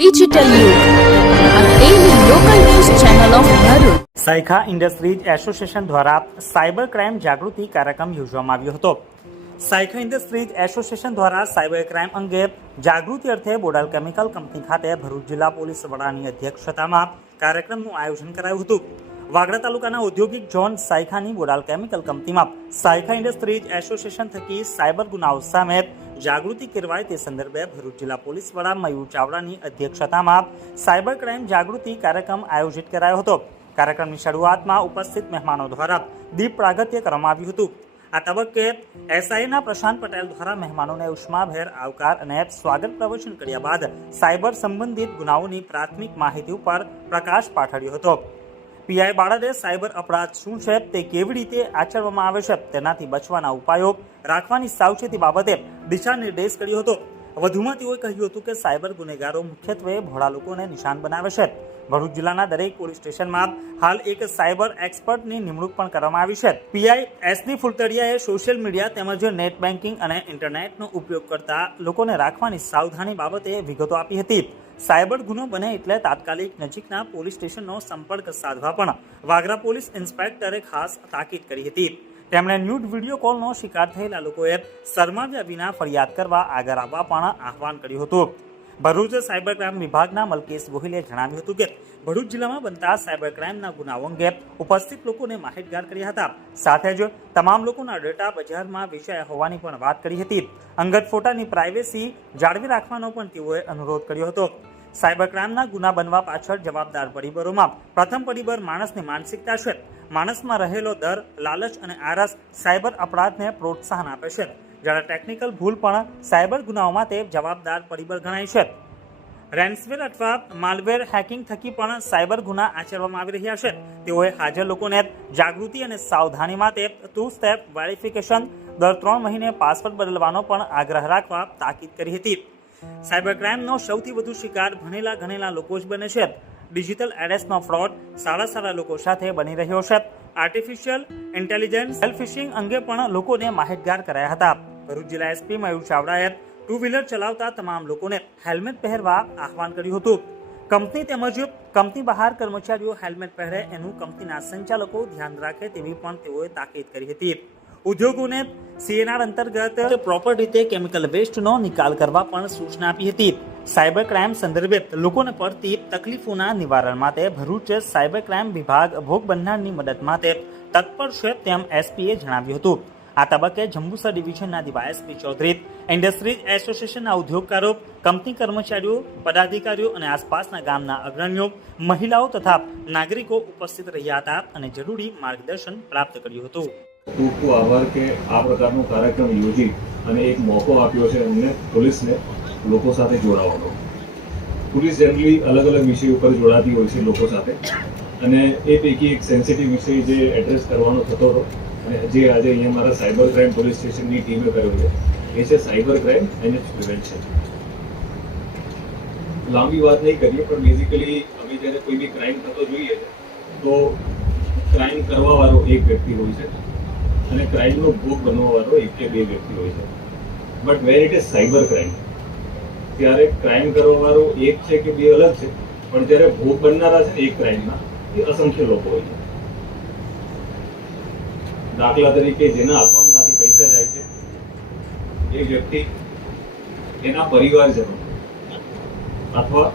Digital Youth, a daily local news channel of Bharuch. Saykha industries association દ્વારા cyber crime જાગૃતિ કાર્યક્રમ યોજવામાં આવ્યો હતો. સાયખા ઇન્ડસ્ટ્રીઝ એસોસિએશન દ્વારા સાયબર ક્રાઇમ અંગે જાગૃતિ અર્થે બોડાલ કેમિકલ કંપની ખાતે ભરૂચ જિલ્લા પોલીસ વડાની અધ્યક્ષતામાં કાર્યક્રમનું આયોજન કરાયું હતું. વાગડા તાલુકાના ઔદ્યોગિક ઝોન સાયખાની બોડાલ કેમિકલ કંપનીમાં સાયખા ઇન્ડસ્ટ્રીઝ એસોસિએશન થકી સાયબર ગુનાઓ સામે જાગૃતિ કેળવાય તે સંદર્ભે ભરૂચ જિલ્લા પોલીસ વડા મયુર ચાવડાની અધ્યક્ષતામાં સાયબર ક્રાઇમ જાગૃતિ કાર્યક્રમ આયોજિત કરાયો હતો. કાર્યક્રમની શરૂઆતમાં ઉપસ્થિત મહેમાનો દ્વારા દીપ પ્રાગટ્ય કરવામાં આવ્યું હતું. આ તબક્કે એસઆઈના પ્રશાંત પટેલ દ્વારા મહેમાનોને ઉષ્માભેર આવકાર અને સ્વાગત પ્રવચન કર્યા બાદ સાયબર સંબંધિત ગુનાઓની પ્રાથમિક માહિતી ઉપર પ્રકાશ પાઠવ્યો હતો. પીઆઈ બાળાએ સાયબર અપરાધ શું છે, તે કેવી રીતે આચરવામાં આવે છે, તેનાથી બચવાના ઉપાયો રાખવાની સાવચેતી બાબતે દિશા નિર્દેશ કર્યો હતો. વધુમાં તેઓએ કહ્યું હતું કે સાયબર ગુનેગારો મુખ્યત્વે ભોળા લોકોને નિશાન બનાવે છે. ભરૂચ જિલ્લાના દરેક પોલીસ સ્ટેશનમાં હાલ એક સાયબર એક્સપર્ટની નિમણૂક પણ કરવામાં આવી છે. પીઆઈ એસડી ફુલતડિયાએ સોશિયલ મીડિયા તેમજ નેટ બેન્કિંગ અને ઇન્ટરનેટનો ઉપયોગ કરતા લોકોને રાખવાની સાવધાની બાબતે વિગતો આપી હતી. સાયબર ગુનો બને એટલે તાત્કાલિક નજીકના પોલીસ સ્ટેશનનો સંપર્ક સાધવા પણ વાગરા પોલીસ ઇન્સ્પેક્ટરે ખાસ તાકીદ કરી હતી. તેમણે ન્યૂડ વિડીયો કોલનો શિકાર થયેલા લોકોએ શરમાવ્યા વિના ફરિયાદ કરવા આગળ આવવા પણ આહવાન કર્યું હતું. ભરૂચ સાયબર ક્રાઇમ વિભાગના મલકેશ ગોહિલે જણાવ્યું હતું કે ભરૂચ જિલ્લામાં બનતા સાયબર ક્રાઇમના ગુનાઓ અંગે ઉપસ્થિત લોકોને માહિતગાર કર્યા હતા. સાથે જ તમામ લોકોના ડેટા બજારમાં વેચાયા હોવાની પણ વાત કરી હતી. અંગત ફોટાની પ્રાઇવેસી જાળવી રાખવાનો પણ તેઓએ અનુરોધ કર્યો હતો. સાયબર ક્રાઇમના ગુના બનવા પાછળ જવાબદાર પરિબળોમાં પ્રથમ પરિબળ માણસની માનસિકતા છે. માણસમાં રહેલો ડર, લાલચ અને આરસ સાયબર અપરાધને પ્રોત્સાહન આપે છે. જ્યારે ટેકનિકલ ભૂલ પણ સાયબર ગુનાઓમાં તે જવાબદાર પરિબળ ગણાય છે. રેન્સવેર અથવા માલવેર હેકિંગ થકી પણ સાયબર ગુના આચરવામાં આવી રહ્યા છે. તેઓએ હાજર લોકોને જાગૃતિ અને સાવધાની માટે ટુ સ્ટેપ વેરિફિકેશન, દર 3 મહિને પાસવર્ડ બદલવાનો પણ આગ્રહ રાખવા તાકીદ કરી હતી. સાયબર ક્રાઇમનો સૌથી વધુ શિકાર ભણેલા ગણેલા લોકો જ બને છે. ડિજિટલ એરેસ્ટનો ફ્રોડ સારા લોકો સાથે બની રહ્યો છે. આર્ટિફિશિયલ ઇન્ટેલિજન્સ સેલ્ફ ફિશિંગ અંગે પણ લોકોને માહિતગાર કરાયા હતા. ભરૂચ જિલ્લા એસપી મયુર ચાવડાએ ટુ વ્હીલર ચલાવતા તમામ લોકોને હેલ્મેટ પહેરવા આહવાન કર્યું હતું. કંપની તેમજ કંપની બહાર કર્મચારીઓ હેલ્મેટ પહેરે એનું કંપનીના સંચાલકો ધ્યાન રાખે તેવી પણ તેઓએ તાકીદ કરી હતી. ઉદ્યોગોને સીએનઆર અંતર્ગત પ્રોપર રીતે કેમિકલ વેસ્ટનો નિકાલ કરવા પણ સૂચના આપી હતી. સાયબર ક્રાઇમ સંદર્ભે લોકોને પડતી તકલીફોના નિવારણ માટે ભરૂચ સાયબર ક્રાઇમ વિભાગ ભોગ બનનારની મદદ માટે તત્પર છે તેમ એસપીએ જણાવ્યું હતું. આ તબક્કે જંબુસર ડિવિઝનના ડીવાયએસપી ચૌધરી, ઇન્ડસ્ટ્રીઝ એસોસિએશનના ઉદ્યોગકારો, કંપની કર્મચારીઓ, પદાધિકારીઓ અને આસપાસના ગામના અગ્રણીઓ, મહિલાઓ તથા નાગરિકો ઉપસ્થિત રહ્યા હતા અને જરૂરી માર્ગદર્શન પ્રાપ્ત કર્યું હતું. ખૂબ ખૂબ આભાર કે આ પ્રકારનો કાર્યક્રમ યોજી અને એક મોકો આપ્યો છે અમને પોલીસને લોકો સાથે જોડાવાનો. પોલીસ જનરલી અલગ અલગ વિષય ઉપર જોડાતી હોય છે લોકો સાથે, અને એ પૈકી એક સેન્સિટિવ વિષય જે એડ્રેસ કરવાનો થતો હતો અને જે આજે અહીંયા મારા સાયબર ક્રાઇમ પોલીસ સ્ટેશનની ટીમે કર્યો છે એ છે cyber crime and its prevention. લાંબી વાત નહીં કરીએ, પણ બેઝિકલી અમે જ્યારે કોઈ બી ક્રાઇમ થતો જોઈએ તો ક્રાઇમ કરવાવાળો એક વ્યક્તિ હોય છે અને ક્રાઇમનો ભોગ બનવાવાળો 1 કે 2 વ્યક્તિ હોય છે. But where it is cyber crime, ત્યારે ક્રાઇમ કરવાવાળો એક છે કે 2 અલગ છે, પણ જ્યારે ભોગ બનનારા છે એક ક્રાઇમના એ અસંખ્ય લોકો હોય છે. દાખલા તરીકે જેના અકાઉન્ટમાંથી પૈસા જાય છે એ વ્યક્તિ, એના પરિવારજનો અથવા